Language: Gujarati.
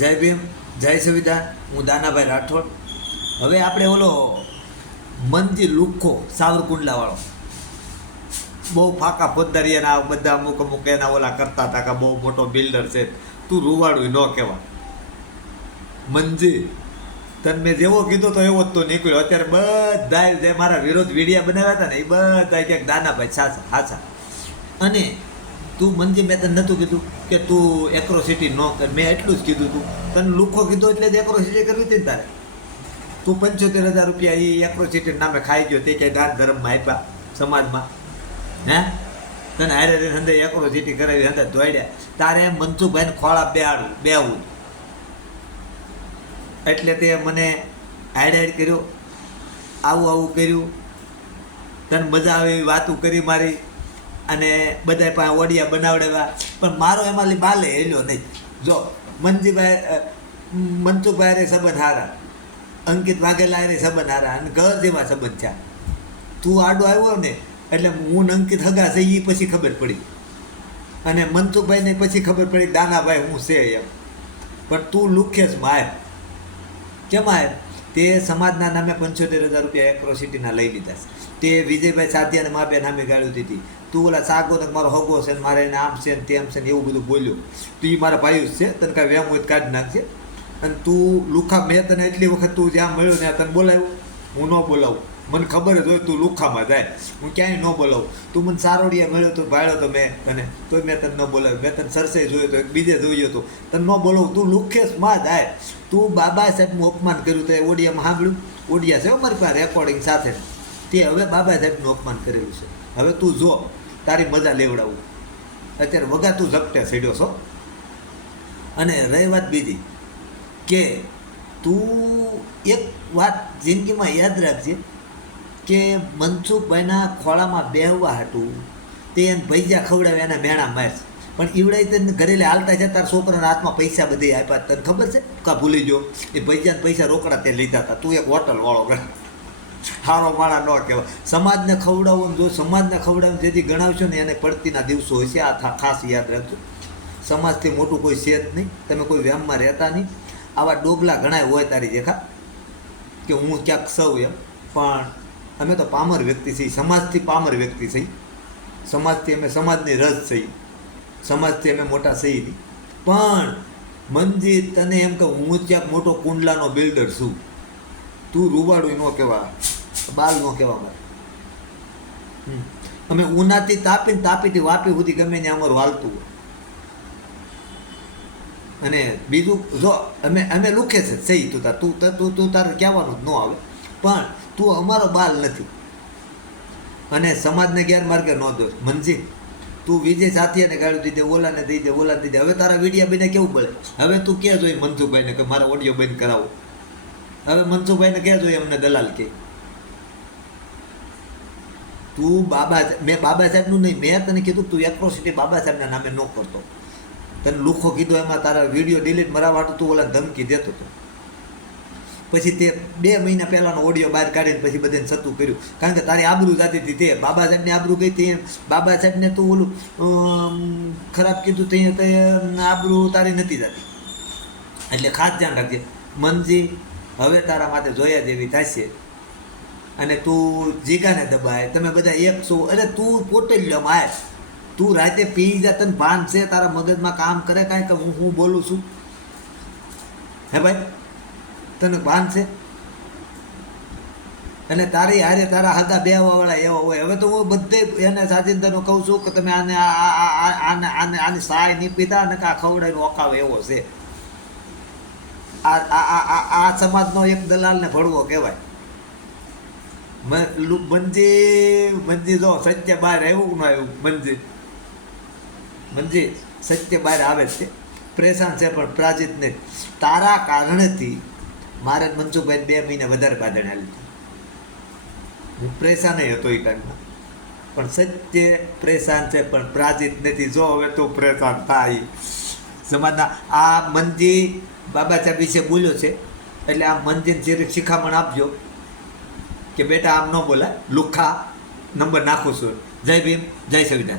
જય ભીમ, જય સંવિધાન હું દાનાભાઈ રાઠોડ. હવે આપણે ઓલો મંજી લુખ્ખો સાવરકુંડલાવાળો. બહુ ફાકા પોદારિયાના બધા અમુક અમુક એના ઓલા કરતા હતા કે બહુ મોટો બિલ્ડર છે. તું રૂવાડું ન કહેવા. મંજી, તને મેં જેવો કીધો તો એવો જ તો નીકળ્યો. અત્યારે બધા જે મારા વિરોધ વિડીયા બનાવ્યા હતા ને એ બધા ક્યાંક દાનાભાઈ સાચા સાચા અને તું મનજી મેં તને નહોતું કીધું કે તું એક્રોસિટી ન કર, મેં એટલું જ કીધું તું. તને લુખો કીધો એટલે જ એક્રોસિટી કરવી હતી ને તારે. તું પંચોતેર હજાર રૂપિયા એ એક્રોસિટી નામે ખાઈ ગયો, તે ક્યાંય દાન ધર્મમાં આપ્યા સમાજમાં. હે? તને હારે રે હંદે એક્રોસિટી કરાવી, હંદે દોડ્યા તારે મનસુખભાઈને ખોળા બેહાડું બેવું એટલે તે મને હાડ હાડ કર્યો, આવું આવું કર્યું. તને મજા આવે એવી વાતું કરી મારી. અને બધા પાસે ઓડિયા બનાવડેવા પણ મારો એમાં બાલે હેલ્યો નહીં. જો મનજીભાઈ મનસુભાઈ રે સંબંધ હારા. અંકિત વાઘેલા રે સંબંધ હારા. અને ઘર જેવા સંબંધ છે તું આડો આવ્યો ને, એટલે હું ને અંકિત હગા છે એ પછી ખબર પડી. અને મનસુખભાઈને પછી ખબર પડી, દાનાભાઈ, હું છે એમ. પણ તું લુખેશ માય. કેમ આય તે સમાજના નામે પંચોતેર હજાર રૂપિયા એક્રોસિટીના લઈ લીધા છે. તે વિજયભાઈ સાધ્યાને મા બે નામે ગાળ્યું હતી તું. ઓલા સાગો ને મારો હગો છે ને મારે એને આમ છે ને તેમ છે ને એવું બધું બોલ્યો. તું એ મારા ભાઈ જ છે, તને કાંઈ વેમ હોય કાઢી નાખજે. અને તું લુખા, મેં તને એટલી વખત તું જ્યાં મળ્યો ત્યાં તને બોલાવ્યો. હું ન બોલાવું. મને ખબર જ હોય તું લુખામાં જાય. હું ક્યાંય ન બોલાવું. તું મને સારોડિયા મળ્યો તો ભાડ્યો તો મેં તને. તોય મેં તને ન બોલાવ્યો. મેં તને સરસે જોયો તો એક બીજે જોયો તો. તને ન બોલાવું. તું લુખેશમાં જાય. તું બાબા સાહેબનું અપમાન કર્યું તો એ ઓડિયામાં સાંભળ્યું. ઓડિયા છે મારી પાસે રેકોર્ડિંગ સાથે. તે હવે બાબા સાહેબનું અપમાન કરેલું છે. હવે તું જો, તારી મજા લેવડાવું. અત્યારે વગા તું ઝપટે સીડ્યો છો. અને રહી વાત બીજી, કે તું એક વાત જિંદગીમાં યાદ રાખજે, કે મનસુખભાઈના ખોળામાં બેહવા હતું તે એને ભૈજા ખવડાવે, એના મેણા મારશે પણ ઈવડાઈ તને ઘરેલે હાલતા છે તારા છોકરાના હાથમાં પૈસા બધે આપ્યા તને ખબર છે? કા ભૂલી જો એ ભૈજાને પૈસા રોકડા તે લીધા હતા. તું એક હોટલ વાળો ગણ. હારો માળા ન કહેવાય. સમાજને ખવડાવવું જો સમાજને ખવડાવવું જેથી ગણાવશો ને એને પડતીના દિવસો હોય છે. આ ખાસ યાદ રાખજો. સમાજથી મોટું કોઈ છે નહીં. તમે કોઈ વ્યામમાં રહેતા નહીં. આવા ડોગલા ઘણા હોય તારી દેખા કે હું ક્યાંક સૌ એમ. પણ અમે તો પામર વ્યક્તિ છીએ. સમાજથી પામર વ્યક્તિ છીએ. સમાજથી અમે સમાજની રસ છીએ. સમાજથી અમે મોટા છીએ નહીં. પણ મંદિર તને એમ કે હું ક્યાંક મોટો કુંડલાનો બિલ્ડર છું. તું રૂવાડું ન કહેવા. બાલ નો કહેવા હમ. અમે ઉનાથી તાપીને તાપીથી વાપી સુધી ગમે ને અમારું હાલતું હોય. અને બીજું, જો અમે અમે લુખે છે, સહી, તું તાર, તું તું તું તારે કહેવાનું જ ન આવે. પણ તું અમારો બાલ નથી. અને સમાજને ગેરમાર્ગે ન દો મનજી, તું વિજય સાથીયાને ગાળું દીધે, ઓલાને દઈ દે ઓલા દઈ દે હવે તારા વિડીયા બીને કેવું પડે? હવે તું કે જોઈ મનસુખભાઈને કે મારા ઓડિયો બંધ કરાવો. હવે મનસુખભાઈને કહે જોઈએ અમને દલાલ કે. તું બાબા મેં બાબા સાહેબનું નહીં, મેં તને કીધું તું એક્રોસિટી બાબા સાહેબના નામે ન કરતો. તને લુખો કીધો એમાં તારા વીડિયો ડિલીટ મરાવાટું તું ઓલા ધમકી દેતો હતો પછી તે બે મહિના પહેલાંનો ઓડિયો બહાર કાઢીને પછી બધાને સતું કર્યું. કારણ કે તારી આબરૂ જાતી હતી તે. બાબા સાહેબની આબરૂ ગઈ હતી બાબા સાહેબને તું ઓલું ખરાબ કીધું તો આબરૂ તારી નથી જાતી. એટલે ખાસ ધ્યાન રાખજે. મનજી, હવે તારા માટે જોયા જેવી થશે. અને તું જીગાને દબાય. તમે બધા એક છો. અરે તું પોતે જ લો માય તું રાતે પી જા, તને ભાન છે, તારા મગજમાં કામ કરે કાંઈ કે હું હું બોલું છું. હે ભાઈ? તને ભાન છે? અને તારી હારે તારા હગા બે વાળા એવા હોય. હવે તો હું બધે એને સાજિંદાનું કહું છું કે તમે આને આ- આ- આ- આને આને આની સાય નહીં પીતા અને કા ખવડાવીને ઓકાવે એવો છે. આ આ આ આ આ સમાજનો એક દલાલને ભળવો કહેવાય. મંજી મંજી જો સત્ય બહાર આવ્યું ન આવ્યું? મંજી. મંજી સત્ય બહાર આવે છે. પ્રેશાન છે, પણ પ્રાજીત નહીં. તારા કારણેથી મારે મનસુખભાઈ બે મહિને વધારે બાંધણી આલી હું પ્રેશાન હતો એ ટાઈમમાં. પણ સત્ય પ્રેશાન છે, પણ પ્રાજિત નથી. જો હવે તો પ્રેશાન થાય. સમાજના આ મંજી બાબા સાહેબ વિશે બોલ્યો છે, એટલે આ મંજીને જે શિખામણ આપજો. કે બેટા આમ ન બોલાય લુખા નંબર નાખું છું. જય ભીમ જય સંવિધાન.